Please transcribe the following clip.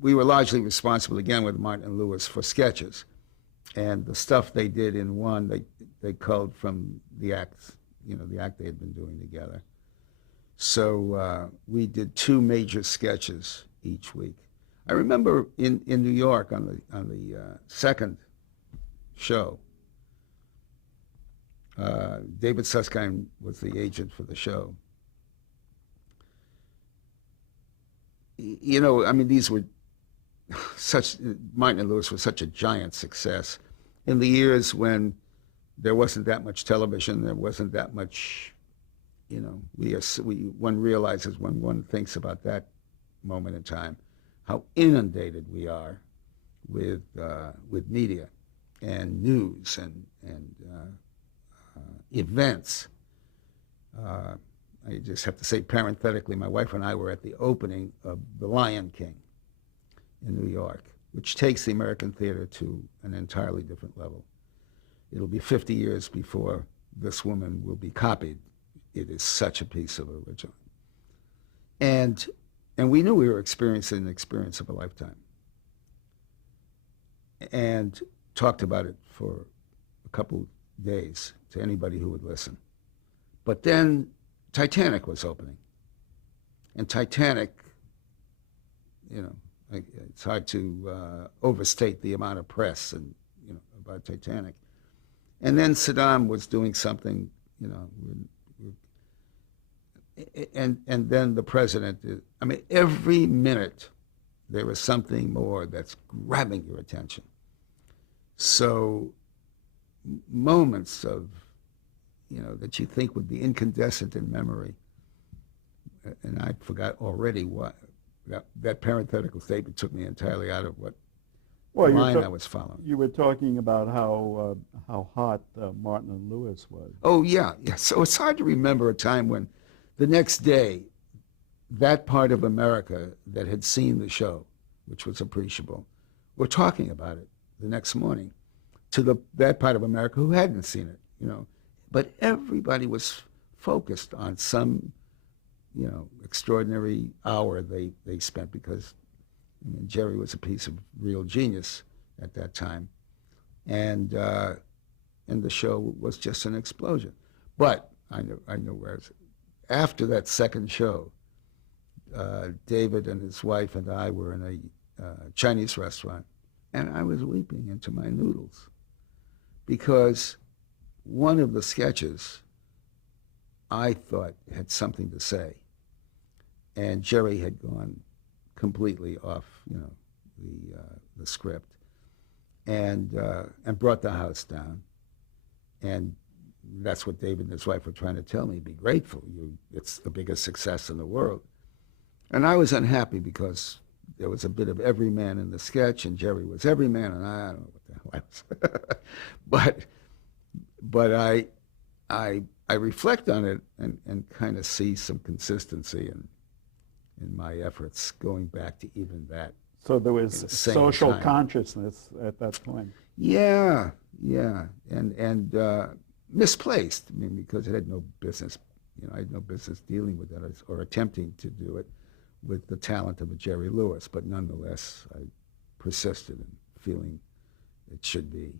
we were largely responsible, again, with Martin and Lewis for sketches. And the stuff they did in one, they culled from the act, the act they had been doing together. So we did 2 major sketches each week. I remember in New York on the second show, David Susskind was the agent for the show. These were Martin and Lewis was such a giant success. In the years when there wasn't that much television, there wasn't that much, one realizes when one thinks about that moment in time, how inundated we are with media and news and events. I just have to say parenthetically, my wife and I were at the opening of The Lion King in New York, which takes the American theater to an entirely different level. It'll be 50 years before this woman will be copied. It is such a piece of original. And we knew we were experiencing an experience of a lifetime. And talked about it for a couple days to anybody who would listen. But then Titanic was opening. And Titanic, it's hard to overstate the amount of press about Titanic. And then Saddam was doing something, and then the president, every minute there is something more that's grabbing your attention. So moments of, that you think would be incandescent in memory, and I forgot already what, that parenthetical statement took me entirely out of what line I was following. You were talking about how hot Martin and Lewis was. Oh, yeah. So it's hard to remember a time when the next day, that part of America that had seen the show, which was appreciable, were talking about it the next morning to that part of America who hadn't seen it, But everybody was focused on some, extraordinary hour they spent because Jerry was a piece of real genius at that time. And the show was just an explosion. But I know where after that second show, David and his wife and I were in a Chinese restaurant, and I was weeping into my noodles because one of the sketches I thought had something to say, and Jerry had gone completely off, the script, and brought the house down, and that's what David and his wife were trying to tell me. Be grateful. It's the biggest success in the world. And I was unhappy because there was a bit of everyman in the sketch, and Jerry was everyman, and I don't know what the hell I was. But I reflect on it and kind of see some consistency in my efforts going back to even that. So there was social consciousness at that point. Yeah, and misplaced. Because it had no business. I had no business dealing with that or attempting to do it with the talent of a Jerry Lewis. But nonetheless, I persisted in feeling it should be.